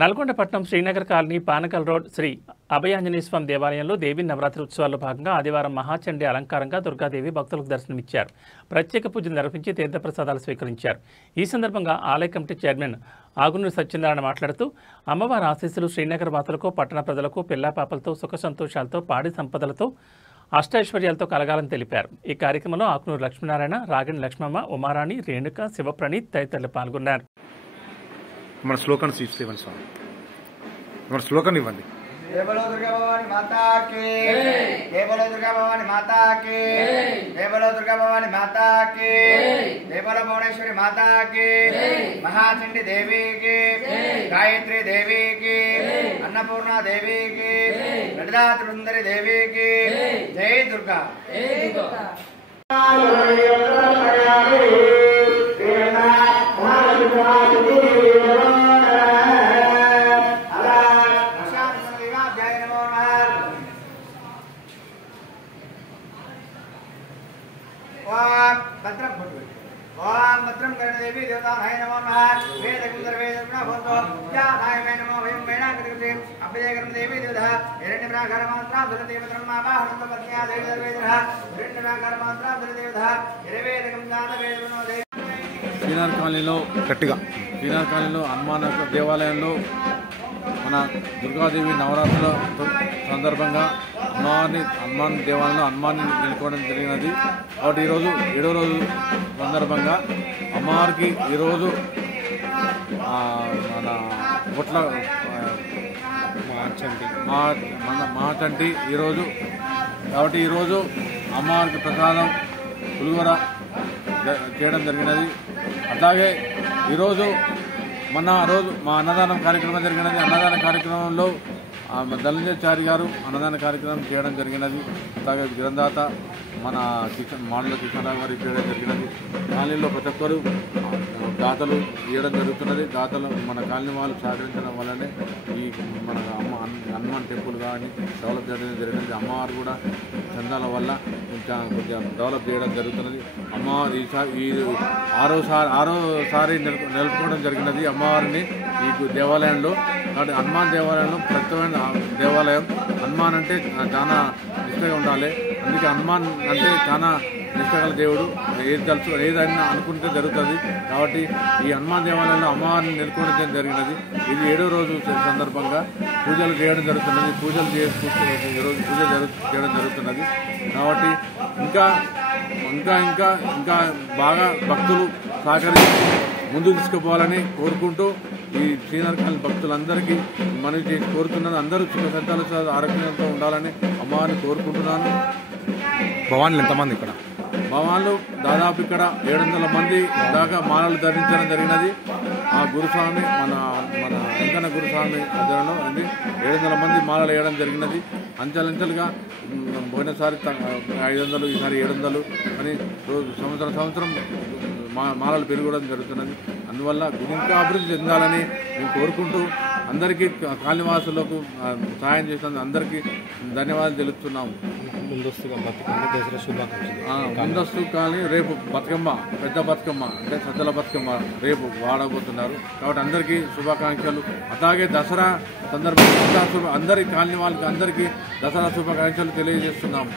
నల్గొండపట్నం Srinagar colony పానకల్ road Shri Abhayanjaneya స్వామి దేవాలయంలో దేవి నవరాత్రి ఉత్సవాల్లో భాగంగా ఆదివారం మహాచండీ అలంకారంగా దుర్గాదేవి భక్తులకు దర్శనమిచ్చారు. ప్రత్యేక పూజలు నిర్వహించి తీర్థప్రసాదాలు స్వీకరించారు. ఈ సందర్భంగా ఆలయ కమిటీ చైర్మన్ ఆగునూరి సత్యనారాయణ మాట్లాడుతూ అమ్మవారి ఆశీస్సులు శ్రీనగర్ వాసులకు, పట్టణ ప్రజలకు పిల్లాపాపలతో సుఖ సంతోషాలతో, పాడి సంపదలతో, అష్టైశ్వర్యాలతో కలగాలని తెలిపారు. ఈ కార్యక్రమంలో ఆకునూరు లక్ష్మీనారాయణ, రాగిణి లక్ష్మమ్మ, ఉమారాణి, రేణుక, శివప్రణీత్ తదితరులు పాల్గొన్నారు. మన శ్లోకం ఇవ్వండి స్వామి, మన శ్లోకం ఇవ్వండి. बोलो दुर्गा भवानी माता की, बोलो दुर्गा भवानी माता की, बोलो दुर्गा भवानी माता की, बोलो भुवनेश्वरी माता की, महाचंडी देवी की, गायत्री देवी की, अन्नपूर्णा देवी की, ललिता त्रिपुंदरी देवी की, जय दुर्गा। ओम भद्रं कर्णदेवी देवताय नमो नमः। वेदकुंदर वेदगुणा भवतो ज्ञानाय नमो वयं वेदाकृते अभ्यदे कर्णदेवी देवता हिरण्यप्राकार मंत्रा दुर्देवत्रं मावाहनंत पत्न्या देवी देवता हिरण्यप्राकार मंत्रा दुर्देवता हिरवेदकं ज्ञान वेदगुणो देव। శ్రీనగర్ కాలనీలో హనుమాన్ దేవాలయంలో మన దుర్గాదేవి నవరాత్రుల సందర్భంగా హనుమాన్ దేవాలయంలో హనుమాన్ని నిలుకోవడం జరిగినది. కాబట్టి ఈరోజు 7వ రోజు సందర్భంగా అమ్మవారికి ఈరోజు మన బొట్ల మహాచంటి ఈరోజు, కాబట్టి ఈరోజు అమ్మవారికి ప్రసాదం పులిహోర చేయడం జరిగినది. అట్లాగే ఈరోజు మా అన్నదానం కార్యక్రమం జరిగినది. అన్నదాన కార్యక్రమంలో ధనంజయచారి గారు అన్నదాన కార్యక్రమం చేయడం జరిగినది. అలాగే గ్రంథాత మన మాండ్ల కిషన్రావు గారు చేయడం జరిగినది. కాలనీలో ప్రతి ఒక్కరు దాతలు ఇవ్వడం జరుగుతున్నది. దాతలు మన కాలనీ వాళ్ళు సహకరించడం వల్లనే ఈ మన హనుమాన్ టెంపుల్ కానీ డెవలప్ చేయడం జరిగినది. అమ్మవారు కూడా చందాల వల్ల కొంచెం డెవలప్ చేయడం జరుగుతున్నది. అమ్మవారు ఈ ఆరోసారి నిలుపుకోవడం జరిగినది అమ్మవారిని ఈ దేవాలయంలో. కాబట్టి హనుమాన్ దేవాలయంలో ప్రత్యేకమైన దేవాలయం. హనుమాన్ అంటే చాలా నిష్టగా ఉండాలి. అందుకే హనుమాన్ అంటే చాలా నిష్టగల దేవుడు. ఏదైనా అనుకుంటే జరుగుతుంది. కాబట్టి ఈ హనుమాన్ దేవాలయంలో అమ్మవారిని నిలుపుకోవడం జరిగినది. ఇది 7వ రోజు సందర్భంగా పూజలు చేయడం జరుగుతున్నది. పూజలు ఈరోజు చేయడం జరుగుతున్నది. కాబట్టి ఇంకా బాగా భక్తులు సహకరించి ముందుకు తీసుకుపోవాలని కోరుకుంటూ ఈ శ్రీనగర్ కాలనీ భక్తులందరికీ మనవి చేసి కోరుతున్నాను. అందరూ సుఖ సంతాల ఆరోగ్యంతో ఉండాలని అమ్మవారిని కోరుకుంటున్నాను. భవాన్లు ఎంతమంది ఇక్కడ? భవాన్లు దాదాపు ఇక్కడ 700 మంది దాకా మాలలు ధరించడం జరిగినది. ఆ గురుస్వామి మన వెంకన్న గురుస్వామి ఆధ్వర్యంలో 700 మంది మాలలు వేయడం జరిగినది. అంచెలంచెలుగా పోయినసారి 500, ఈసారి 700 అని సంవత్సరం మాలలు పెరగడం జరుగుతున్నది. అందువల్ల ఇంకా అభివృద్ధి చెందాలని మేము కోరుకుంటూ అందరికీ కాలనీవాసులకు సహాయం చేసినందుకు అందరికీ ధన్యవాదాలు తెలుపుతున్నాము. ముందస్తు కానీ రేపు బతుకమ్మ, పెద్ద బతుకమ్మ అంటే సద్దల బతుకమ్మ రేపు వాడబోతున్నారు. కాబట్టి అందరికీ శుభాకాంక్షలు. అలాగే దసరా సందర్భంగా అందరి కాలనీ వాళ్ళకి అందరికీ దసరా శుభాకాంక్షలు తెలియజేస్తున్నాము.